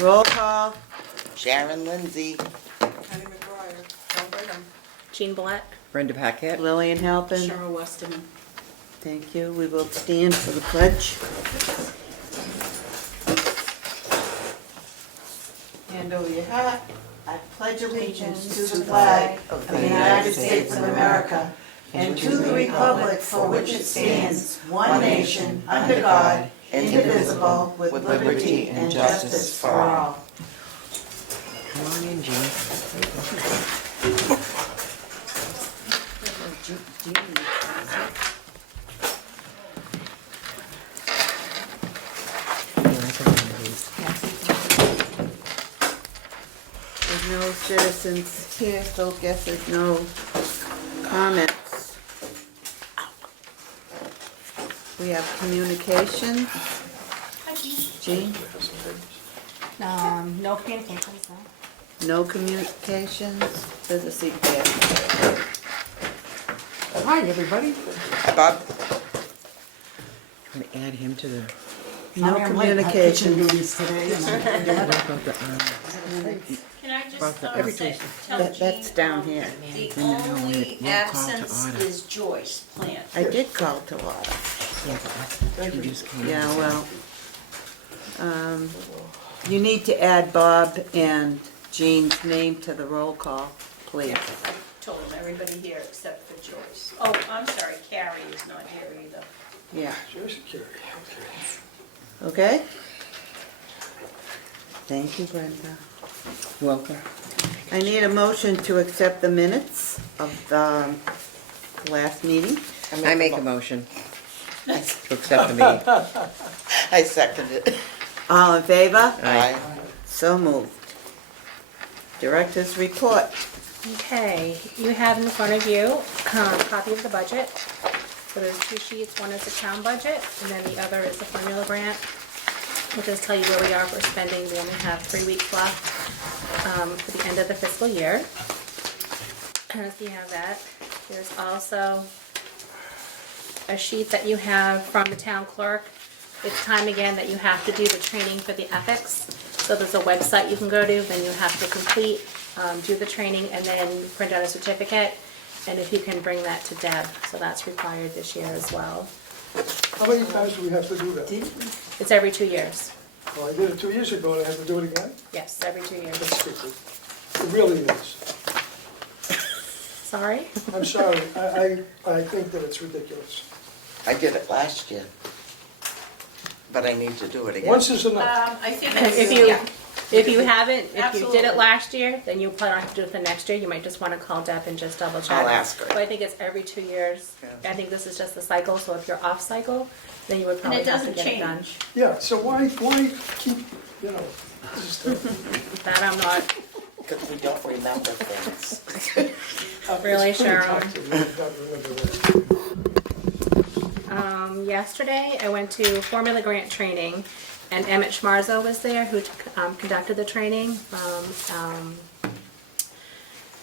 Roll call. Sharon Lindsay. Patty McGuire, John Brigham, Jean Black. Brenda Paquette. Lillian Halpin. Cheryl Westerman. Thank you. We will stand for the pledge. Hand over your hat. I pledge allegiance to the flag of the United States of America and to the republic for which it stands, one nation, under God, indivisible, with liberty and justice for all. Come on in, Jean. There's no citizens here, so I guess there's no comments. We have communications. Jean? No communications, no. No communications. There's a seat there. Hi, everybody. Bob, I'm gonna add him to the. No communications. Can I just About the say, everything. tell That's Jean, down here. the when only it won't call to absence order. is Joyce Plant. I did call to order. Yeah, but that's, he just came in. Yeah, well, you need to add Bob and Jean's name to the roll call, please. Yeah, I told him, everybody here except for Joyce. Oh, I'm sorry, Carrie is not here either. Yeah, Social Security, okay. okay? Thank you, Brenda. Welcome. I need a motion to accept the minutes of the last meeting. I make a motion to accept the meeting. I second it. All in favor? Aye. So moved. Director's report. Okay, you have in front of you a copy of the budget. So there's two sheets, one is the town budget, and then the other is the formula grant. We'll just tell you where we are for spending. We only have 3 weeks left for the end of the fiscal year. So you have that. There's also a sheet that you have from the town clerk. It's time again that you have to do the training for the ethics. So there's a website you can go to, then you have to complete, do the training, and then print out a certificate. And if you can bring that to Deb, so that's required this year as well. How many times do we have to do that? It's every 2 years. Well, I did it 2 years ago, and I have to do it again? Yes, every 2 years. That's stupid. It really is. Sorry? I'm sorry, I think that it's ridiculous. I did it last year. But I need to do it again. Once is enough. I think If you haven't, if you did Absolutely. it last year, then you probably don't have to do it the next year. You might just want to call Deb and just double check. I'll ask her. But I think it's every 2 years. Yeah. I think this is just the cycle, so if you're off cycle, then you would And probably it have to doesn't get it done. change. Yeah, so why keep, you know, just, That I'm not Because we don't remember things. really it's pretty sure tough on. to really not remember that. Yesterday, I went to Formula Grant training, and Emmett Schmarzo was there, who conducted the training from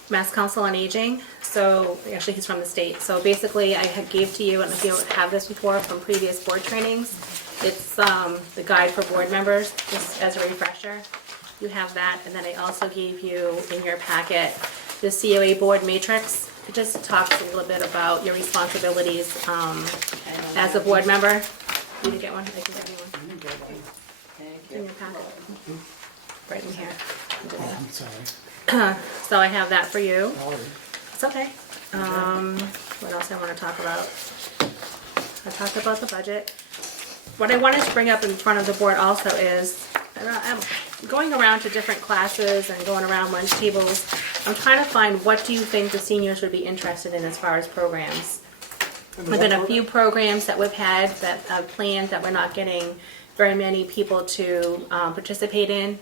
Mass Council on Aging. So, actually, he's from the state. So basically, I had gave to you, and if you don't have this before from previous board trainings, it's the guide for board members, just as a refresher. You have that, and then I also gave you in your packet the COA board matrix. It just talks a little bit about your responsibilities as a board member. You didn't get one? I can get you one. Thank In you. your packet. Right in here. I'm sorry. So I have that for you. Sorry. It's okay. What else I want to talk about? I talked about the budget. What I wanted to bring up in front of the board also is, I'm going around to different classes and going around lunch tables. I'm trying to find what do you think the seniors would be interested in as far as programs. There's been a few programs that we've had that have planned that we're not getting very many people to participate in.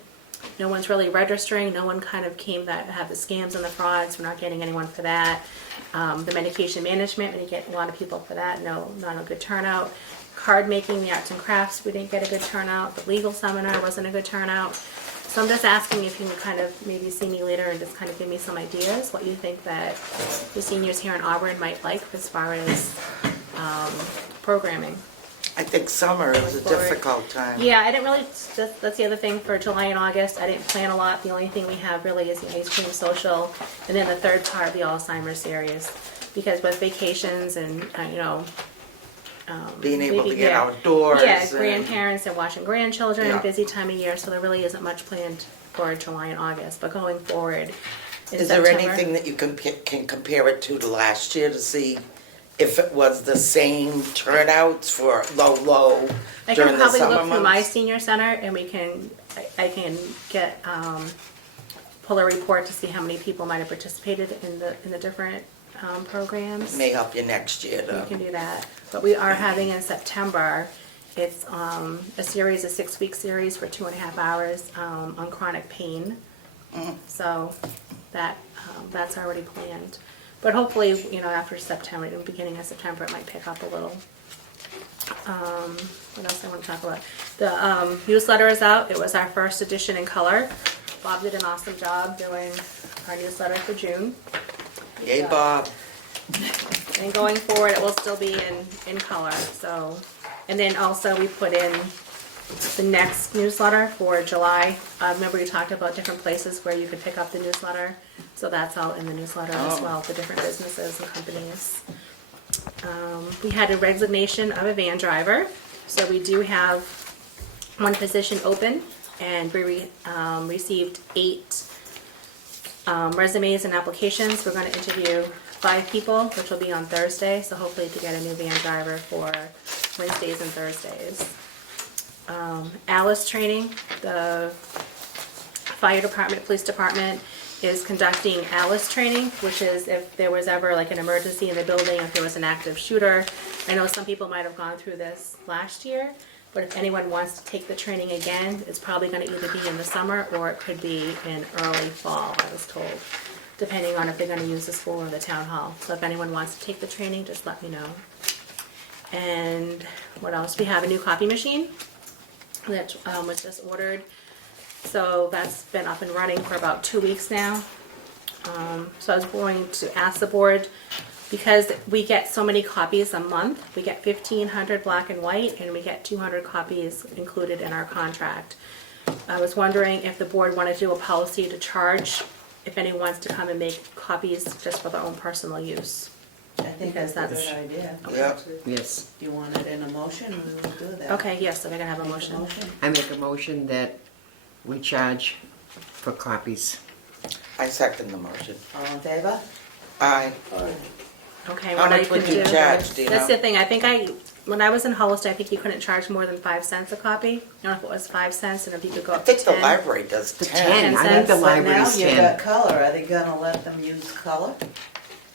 No one's really registering. No one kind of came that have the scams and the frauds. We're not getting anyone for that. The medication management, we get a lot of people for that. No, not a good turnout. Card making, the arts and crafts, we didn't get a good turnout. The legal seminar wasn't a good turnout. So I'm just asking if you can kind of maybe see me later and just kind of give me some ideas, what you think that the seniors here in Auburn might like as far as programming. I think summer is a Going forward. difficult time. Yeah, I didn't really, that's the other thing for July and August. I didn't plan a lot. The only thing we have really is the ice cream social, and then the third part, the Alzheimer's series. Because with vacations and, Being able to maybe, get yeah. outdoors. Yeah, and- grandparents and watching grandchildren, Yeah. busy time of year, so there really isn't much planned for July and August. But going forward, in Is there September- anything that you can compare it to last year to see if it was the same turnouts for low I during can the probably summer look through my months? senior center and I can get, pull a report to see how many people might have participated in the different, programs. May help you next year We can to, do that. But we are having in September, it's, a series, a 6-week series for 2.5 hours, on chronic pain. So that's already planned. But hopefully, after September, in the beginning of September, it might pick up a little. What else I want to talk about? The newsletter is out. It was our first edition in color. Bob did an awesome job doing our newsletter for June. yay, Bob. And going forward, it will still be in color, so. And then also we put in the next newsletter for July. Remember we talked about different places where you could pick up the newsletter? So that's all in the newsletter as Oh. well, for different businesses and companies. We had a resignation of a van driver, so we do have one position open, and we received 8 resumes and applications. We're going to interview 5 people, which will be on Thursday, so hopefully to get a new van driver for Wednesdays and Thursdays. Alice training, the fire department, police department is conducting Alice training, which is if there was ever like an emergency in the building, if there was an active shooter. I know some people might have gone through this last year, but if anyone wants to take the training again, it's probably going to either be in the summer or it could be in early fall, I was told, depending on if they're going to use the school or the town hall. So if anyone wants to take the training, just let me know. And what else? We have a new copy machine that was just ordered. So that's been up and running for about 2 weeks now. So I was going to ask the board, because we get so many copies a month, we get 1,500 black and white, and we get 200 copies included in our contract. I was wondering if the board wanted to do a policy to charge if anyone wants to come and make copies just for their own personal use. I think that's a good idea. Yep. Yes. Do you want it in a motion? We will do that. Okay, yes, so we're gonna have a Make motion. I make a motion that we charge for copies. I second the motion. All in favor? Aye. Okay, How what I much would can you do. charge, do you That's know? the thing, I think when I was in Hollister, I think you couldn't charge more than 5 cents a copy. I don't know if it was 5 cents and if you could go I up to think the 10. library does The 10. 10. I think cents, the but library's Now you've 10. got color, are they gonna let them use color?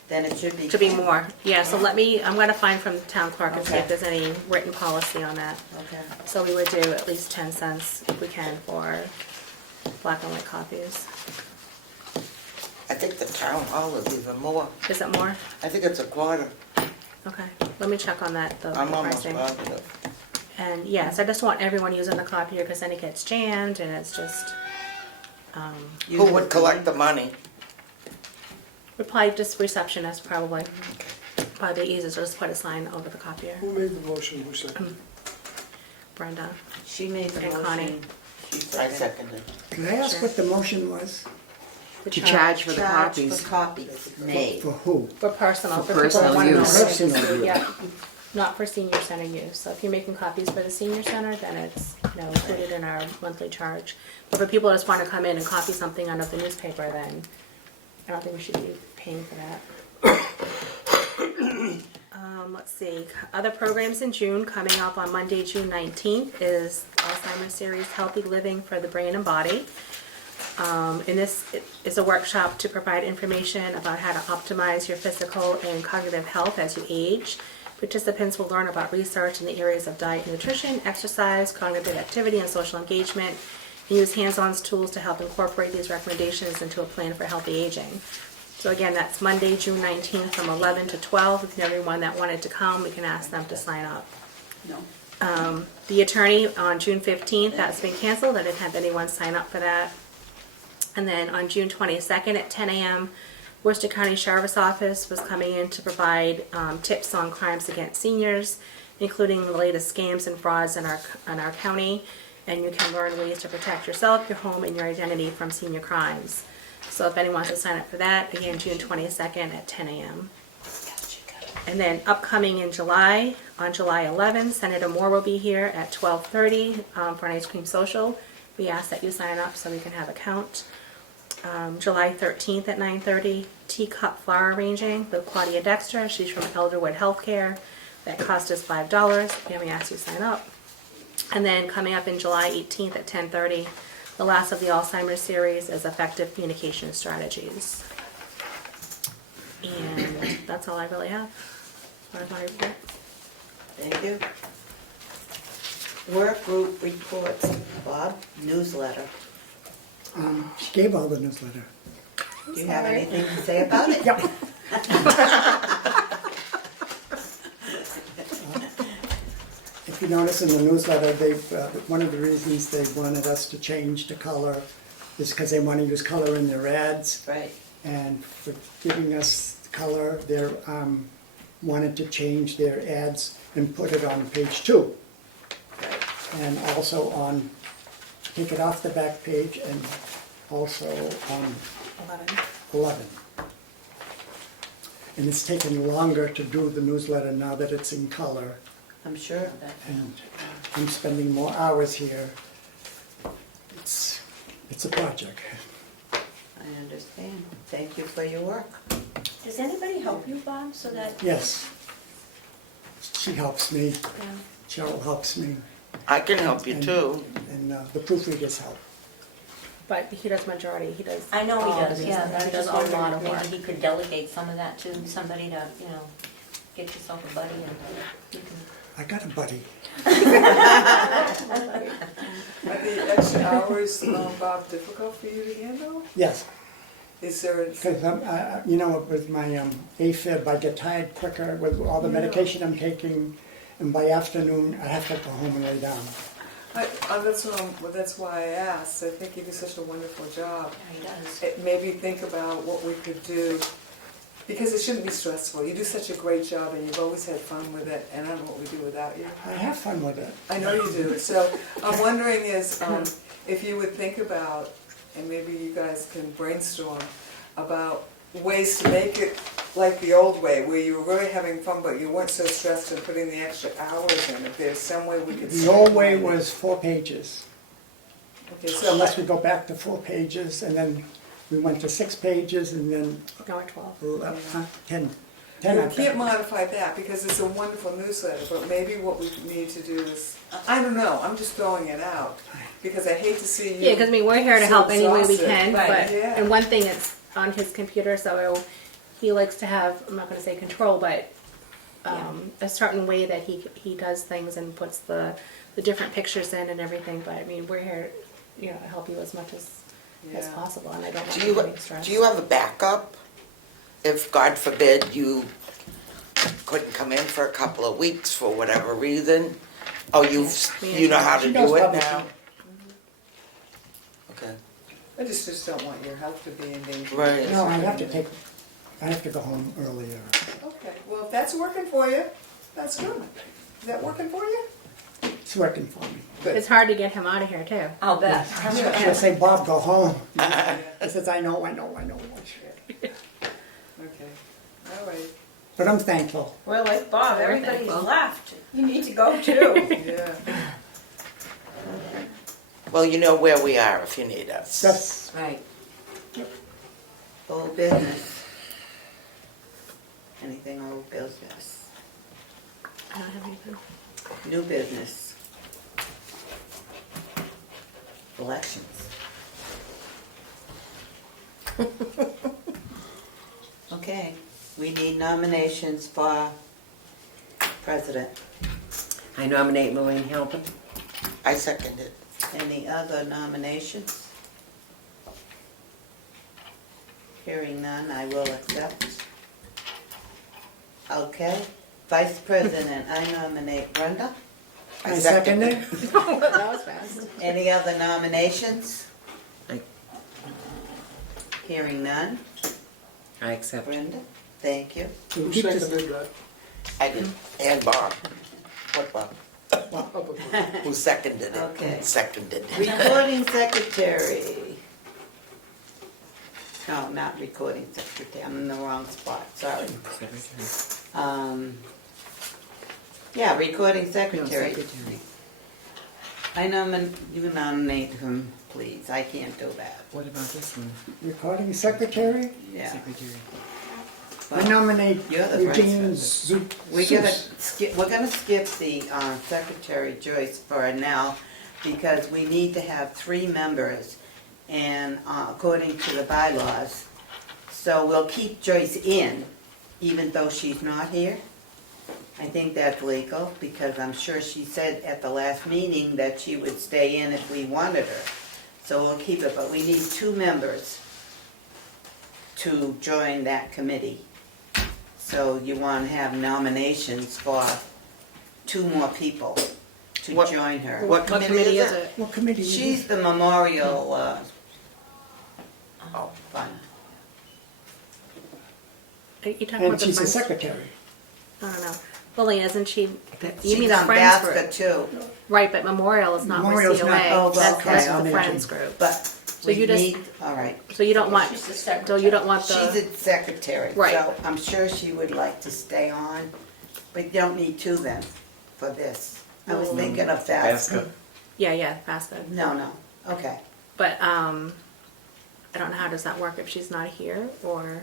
Then it should be. Should be 10. more, yeah, so I'm gonna find from the town clerk and see Okay. if there's any written policy on that. Okay. So we would do at least 10 cents if we can for black and white copies. I think the town hall is even more. Is it more? I think it's a quarter. Okay, let me check on that, the I'm almost pricing. positive. And yes, I just want everyone using the copier, because then it gets jammed and it's just, Who would collect the money? probably just receptionist probably. Probably the easiest, just put a sign over the copier. Who made the motion, who seconded? Brenda. She made the And motion. Connie. She I seconded. seconded. Can I ask what the motion was? To charge for the Charge copies. for copies made. For who? For personal, For for people personal that want to know. use. Personal use. Yeah, not for senior center use. So if you're making copies for the senior center, then it's, included in our monthly charge. But for people that just want to come in and copy something out of the newspaper, then I don't think we should be paying for that. Let's see, other programs in June, coming up on Monday, June 19th, is Alzheimer's Series Healthy Living for the Brain and Body. And this is a workshop to provide information about how to optimize your physical and cognitive health as you age. Participants will learn about research in the areas of diet and nutrition, exercise, cognitive activity, and social engagement, and use hands-on tools to help incorporate these recommendations into a plan for healthy aging. So again, that's Monday, June 19th from 11 to 12. If everyone that wanted to come, we can ask them to sign up. No. The attorney on June 15th, that's been canceled. I didn't have anyone sign up for that. And then on June 22nd at 10 a.m., Worcester County Sheriff's Office was coming in to provide tips on crimes against seniors. including the latest scams and frauds in our county. And you can learn ways to protect yourself, your home, and your identity from senior crimes. So if anyone wants to sign up for that, again, June 22nd at 10 a.m. And then upcoming in July, on July 11th, Senator Moore will be here at 12:30 for an ice cream social. We ask that you sign up so we can have a count. July 13th at 9:30, teacup flower arranging with Claudia Dexter. She's from Elderwood Healthcare. That cost us $5, and we ask you to sign up. And then coming up in July 18th at 10:30, the last of the Alzheimer's series is Effective Communication Strategies. And that's all I really have. Where's my report? Thank you. Work group reports, Bob, newsletter. She gave all the newsletter. Do you have anything to say about it? Yep. If you notice in the newsletter, one of the reasons they wanted us to change the color is because they want to use color in their ads. Right. And for giving us color, they wanted to change their ads and put it on page 2. And also take it off the back page and also on 11. And it's taken longer to do the newsletter now that it's in color. I'm sure of that. And I'm spending more hours here. It's a project. I understand. Thank you for your work. Does anybody help you, Bob, so that, Yes. She helps me. Cheryl helps me. I can help you too. And the proofreaders help. But he does majority, he does. I know all he of does, these yeah, things. I'm He does just a lot wondering of if work. maybe he could delegate some of that to somebody to, get yourself a buddy and you can. I got a buddy. Are the extra hours, Bob, difficult for you to handle? Yes. Is there, Because, with my AFib, I get tired quicker with all the medication I'm taking. And by afternoon, I have to go home and lay down. that's why I asked. I think you do such a wonderful job. Yeah, he does. It made me think about what we could do, because it shouldn't be stressful. You do such a great job and you've always had fun with it, and I don't know what we do without you. I have fun with it. I know you do. So I'm wondering if you would think about, and maybe you guys can brainstorm, about ways to make it like the old way, where you were really having fun, but you weren't so stressed and putting the extra hours in. If there's some way we could. The old way was 4 pages. Okay, so Unless we go back to 4 pages, and then we went to 6 pages, and then No, at 12. 10. you I can't think. modify that because it's a wonderful newsletter, but maybe what we need to do is, I don't know, I'm just throwing it out, because I hate to see you. Yeah, because we're here to so help any way we exhausted. can, Right. but, Yeah. and one thing is on his computer, so he likes to have, I'm not gonna say control, but a certain way that he does things and puts the different pictures in and everything, but I mean, we're here, to help you as much as Yeah. possible, and I don't want Do you you, to be stressed. do you have a backup? If, God forbid, you couldn't come in for a couple of weeks for whatever reason? Oh, you know how to She knows do it publishing. now? Okay. I just don't want your health to be in danger. Right. No, I have to go home earlier. Okay, well, if that's working for you, that's good. Is that working for you? It's working for me. It's hard to get him out of here too. I'll bet. She'll say, Bob, go home. He says, I know. Okay, all right, But I'm thankful. well, like Bob, We're everybody's thankful. left. You need to go too. yeah. Well, you know where we are if you need us. That's, Right. Old business. Anything old business? I don't have anything. New business. Elections. Okay, we need nominations for president. I nominate Lorraine Halpin. I second it. Any other nominations? Hearing none, I will accept. Okay, vice president, I nominate Brenda. I second it. That was fast. Any other nominations? I- Hearing none, I accept. Brenda, thank you. We'll Keep keep this- this- that? I did, and Bob. Who seconded it? Okay. Seconded it. Recording secretary. No, not recording secretary, I'm in the wrong spot, sorry. Yeah, recording No, secretary. secretary. You nominate him, please, I can't do that, What about this one? Recording secretary, yeah. Secretary. I nominate You're the vice Eugene president. Zeus. We're gonna skip the secretary Joyce for now, because we need to have 3 members, and according to the bylaws. So we'll keep Joyce in, even though she's not here. I think that's legal, because I'm sure she said at the last meeting that she would stay in if we wanted her. So we'll keep it, but we need 2 members to join that committee. So you want to have nominations for 2 more people to What- join her. What committee is it? What committee is She's it? the memorial Oh, fund. Are you talking And about the she's the Friends? secretary. I don't know. Lily, isn't she? You She's mean the on Friends BASCA group? too, Right, but Memorial is not with Memorial's COA. not- oh, That's okay, the okay. Friends group. but So we you just- need, all right. So you don't want, She's the so secretary. you don't want She's the, a secretary, Right. so I'm sure she would like to stay on, but you don't need 2 then for this. I was thinking of that. yeah, FASTA. No, okay. But, I don't know, how does that work if she's not here, or?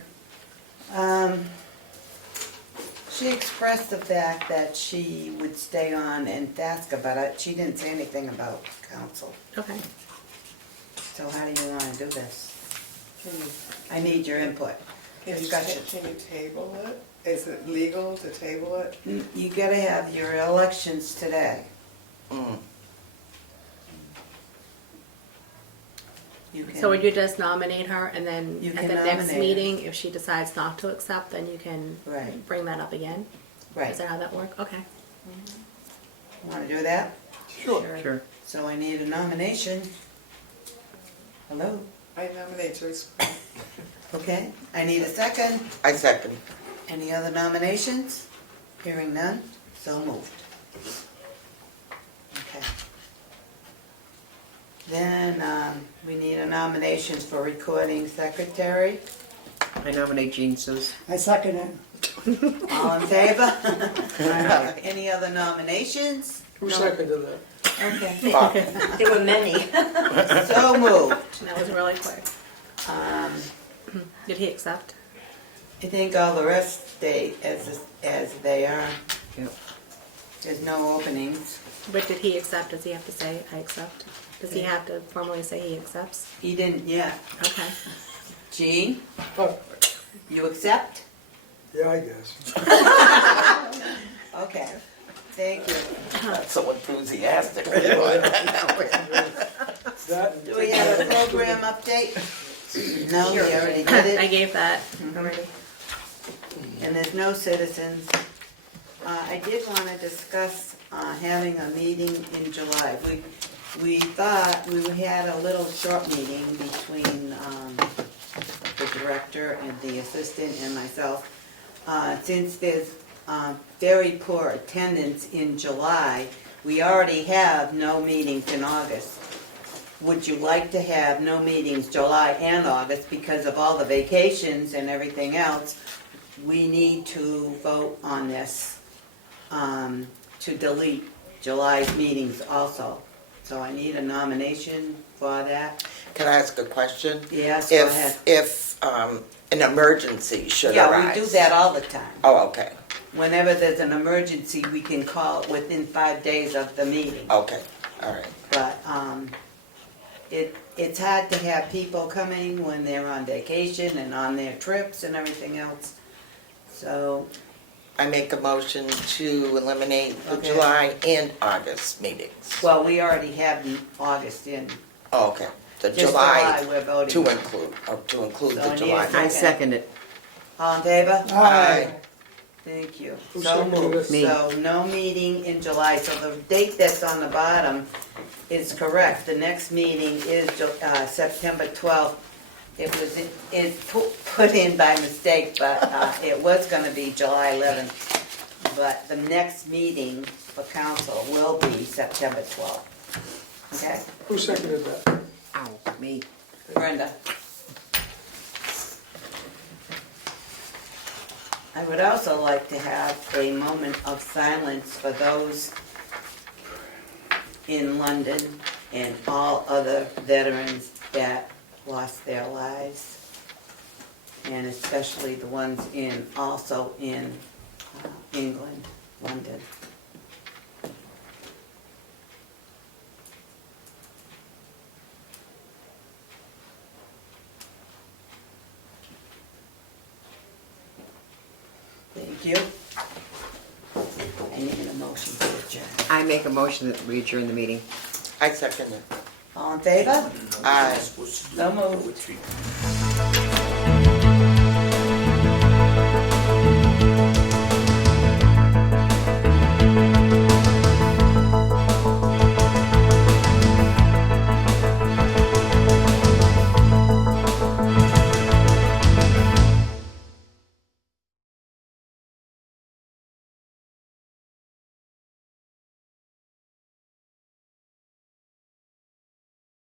She expressed the fact that she would stay on in TASCA, but she didn't say anything about council. Okay. So how do you want to do this? Can you, I need your input. can you Discussion. can you table it? Is it legal to table it? You gotta have your elections today. Mm. You can. So would you just nominate her, and then You at can the next nominate her. meeting, if she decides not to accept, then you can Right. bring that up again? Right. Is that how that works? Okay. Want to do that? Sure. So I need a nomination. Hello? I nominate Joyce. Okay, I need a second. I second. Any other nominations? Hearing none, so moved. Okay. Then, we need a nomination for recording secretary. I nominate Jean Seuss. I second it. All in favor? Any other nominations? Who seconded that? Okay, Bob. There were many. so moved. That was really quick. Um, Did he accept? I think all the rest stay as they are. Yep. There's no openings. But did he accept? Does he have to say, I accept? Does he have to formally say he accepts? He didn't yet. Okay. Jean, Oh, you accept? yeah, I guess. Okay, thank you. That's so enthusiastic. That, Do we have a program update? No, we already did I it, gave that already. and there's no citizens. I did want to discuss having a meeting in July. We thought we had a little short meeting between the director and the assistant and myself. Since there's very poor attendance in July, we already have no meetings in August. Would you like to have no meetings July and August because of all the vacations and everything else? We need to vote on this, to delete July's meetings also. So I need a nomination for that. Can I ask a question? Yes, go ahead. If an emergency should Yeah, arise. we do that all the time. Oh, okay, Whenever there's an emergency, we can call it within 5 days of the meeting. okay, all right. But it's hard to have people coming when they're on vacation and on their trips and everything else. So, I make a motion to eliminate the Okay. July and August meetings. well, we already have August in. Oh, okay, the Just July we're voting. to include So I the need July. a I second it. All in favor? Aye. Thank you. Who So seconded moved. it? Me. So no meeting in July. So the date that's on the bottom is correct. The next meeting is September 12th. It's put in by mistake, but it was going to be July 11th. But the next meeting for council will be September 12th. Okay? Who seconded that? Ow, me. Brenda? I would also like to have a moment of silence for those in London and all other veterans that lost their lives. And especially the ones also in England, London. Thank you. I need a motion to adjourn. I make a motion that we adjourn the meeting. I second it. All in favor? Aye. So moved.